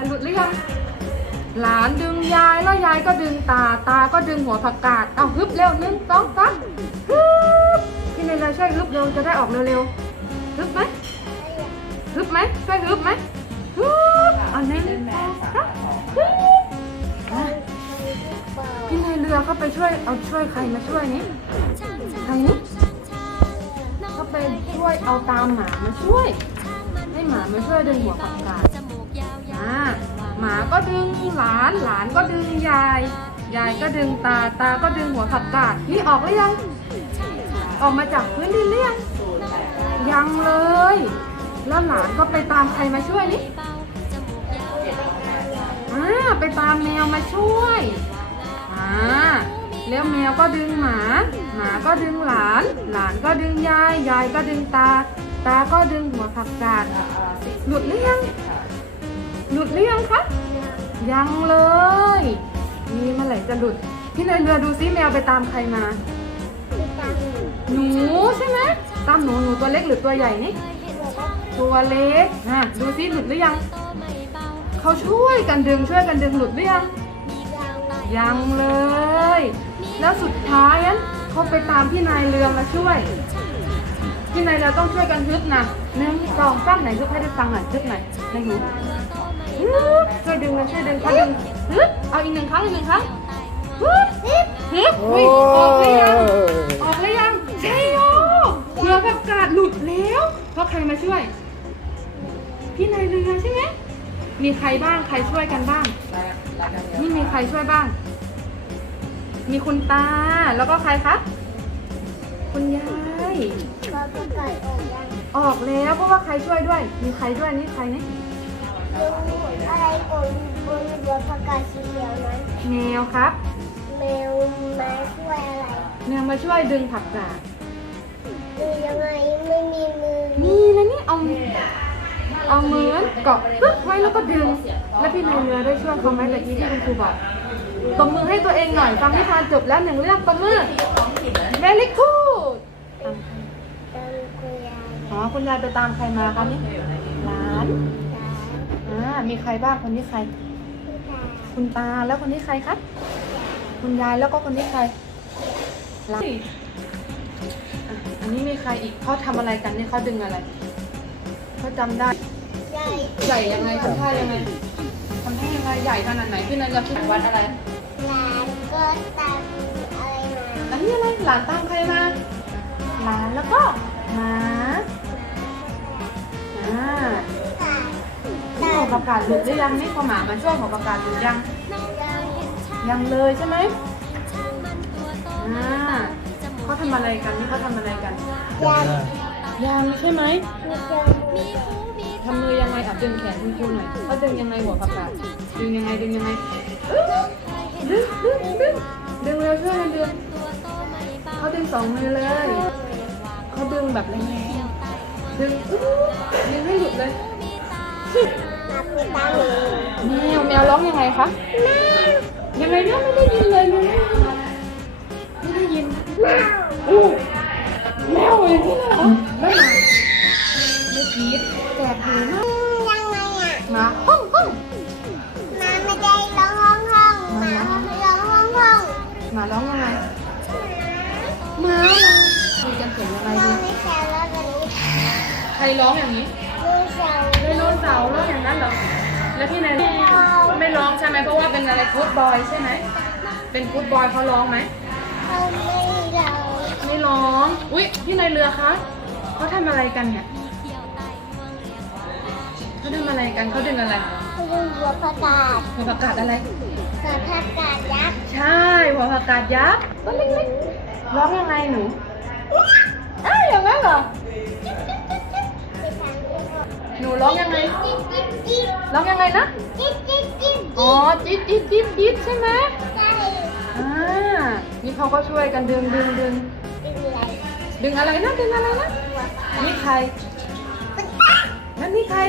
จะหลุดหรือยังหลานดึงยายแล้วยายก็ดึงตาตาก็ดึงหัวผักกาดเอาฮึบเร็วหนึ่งสองสามฮึบพี่เนยเราช่วยฮึบเร็วจะได้ออกเร็วๆฮึบไหมฮึบไหมช่วยฮึบไหมฮึบอันนี้ฮึบอะพี่นยเรือเข้าไปช่วยเอาช่วยใครมาช่วยนี้ใครนี้เข้าไปช่วยเอาตามหมามาช่วย ให้หมามาช่วยดึงหัวผักกาดอ่า หมาก็ดึงหลาน หลานก็ดึงยาย ยายก็ดึงตา ตาก็ดึงหัวผักกาดนี่ออกหรือยัง ออกมาจากพื้นดินหรือยัง ยังเลย แล้วหลานก็ไปตามใครมาช่วยนี่อ่าไปตามแมวมาช่วยอ่าแล้วแมวก็ดึงหมา หมาก็ดึงหลาน หลานก็ดึงยาย ยายก็ดึงตา ตาก็ดึงหัวผักกาดหลุดหรือยัง หลุดหรือยังคะยังเลย นี่เมื่อไหร่จะหลุด พี่นายเรือดูซิแมวไปตามใครมา หนูใช่ไหมตามหนูหนูตัวเล็กหรือตัวใหญ่นี่ตัวเล็กอะดูซิหลุดหรือยัง เขาช่วยกันดึงช่วยกันดึงหลุดหรือยัง ยังเลย แล้วสุดท้ายนั้นเขาไปตามพี่นายเรือมาช่วย พี่นายเรือต้องช่วยกันฮึดนะหนึ่งสองสามไหนฮึดให้ได้ฟังหน่อยฮึดหน่อยในหูฮึดช่วยดึงนะช่วยดึงเขาดึงฮึดเอาอีกหนึ่งครั้งอีกหนึ่งครั้งฮึดฮึดอุ๊ยออกหรือยังออกหรือยังใช่โยเรือกับกาดหลุดแล้วเพราะใครมาช่วย พี่นายเรือใช่ไหมมีใครบ้างใครช่วยกันบ้างนี่มีใครช่วยบ้าง มีคุณตาแล้วก็ใครคะคุณยาย ออกแล้วเพราะว่าใครช่วยด้วย มีใครด้วยนี่ใครนี่อะไรบนบนบนประกาศสีเหลืองนั้นแมวครับแมวมาช่วยอะไรแมวมาช่วยดึงผักกาดดูยังไงไม่มีมือนี่แล้วนี่เอาเอามือเกาะปึ๊บไว้แล้วก็ดึง แล้วพี่นายเรือได้ช่วยเขาไหมแตะกี้ที่คุณครูบอกตบมือให้ตัวเองหน่อยฟังนิทานจบแล้วหนึ่งเรื่องตบมือ very good ตามคุณยาย อ๋อ คุณยายไปตามใครมาคะนี่หลานตาอ่ามีใครบ้างคนนี้ใครพี่ตาคุณตาแล้วคนนี้ใครครับคุณยายแล้วก็คนนี้ใครหลานอะอันนี้มีใครอีกเขาทำอะไรกันนี่เขาดึงอะไรเขาจำได้ยายใหญ่ยังไงทำท่ายังไงทำท่ายังไงใหญ่ขนาดไหนพี่นันจะคิดวัดอะไรหลานก็ตามอะไรมาอันนี้อะไรหลานตามใครมาหลานแล้วก็หมาอ่า ประกาศหลุดหรือยังนี่พอหมามาช่วยหัวประกาศหลุดยัง ยังเลยใช่ไหมอ่าเขาทำอะไรกันนี่เขาทำอะไรกันยายยังใช่ไหมมีเจอมือทำมือยังไงอะดึงแขนคุณครูหน่อยเขาดึงยังไงหัวประกาศดึงยังไงดึงยังไงดึงดึงดึงดึงเร็วช่วยกันดึงเขาดึงสองมือเลยเขาดึงแบบแรงๆดึงอู้ดึงให้หลุดเลยมาคุณตาหนู แมวแมวร้องยังไงคะยังไงเนี่ยไม่ได้ยินเลยแมวไม่ได้ยินอู้แมวอย่างนี้เลยหรอแล้วหมาไม่กรีดแสบหูมากยังไงอะมาห้องห้องมาไม่ได้ร้องห้องห้องมาไม่ร้องห้องห้องมาร้องยังไงมาร้องคุยกันเสียงยังไงร้องดีใครร้องอย่างนี้าร์ร้องอย่างนั้นเหรอ แล้วที่ไหนไม่ร้องใช่ไหมเพราะว่าเป็นอะไรกู๊ดบอยใช่ไหม เป็นกู๊ดบอยเขาร้องไหมเขาไม่ร้องไม่ร้อง อุ๊ยพี่นายเรือคะเขาทำอะไรกันเนี่ยเขาทำอะไรกันเขาดึงอะไรเขาดูหัวประกาศหัวผักกาดอะไรหัวประกาศยักษ์ ใช่หัวผักกาดยักษ์ตัวเล็กๆร้องยังไงหนูอ้าวอย่างนั้นเหรอไปทางที่ หนูร้องยังไงร้องยังไงนะอ๋อจิ๊ดจิ๊ดจิ๊ดจิ๊ดใช่ไหมใช่อ่านี่เขาก็ช่วยกันดึงดึงดึงเป็นไรดึงอะไรนะดึงอะไรนะนี่ใครนั่นนี่ใคร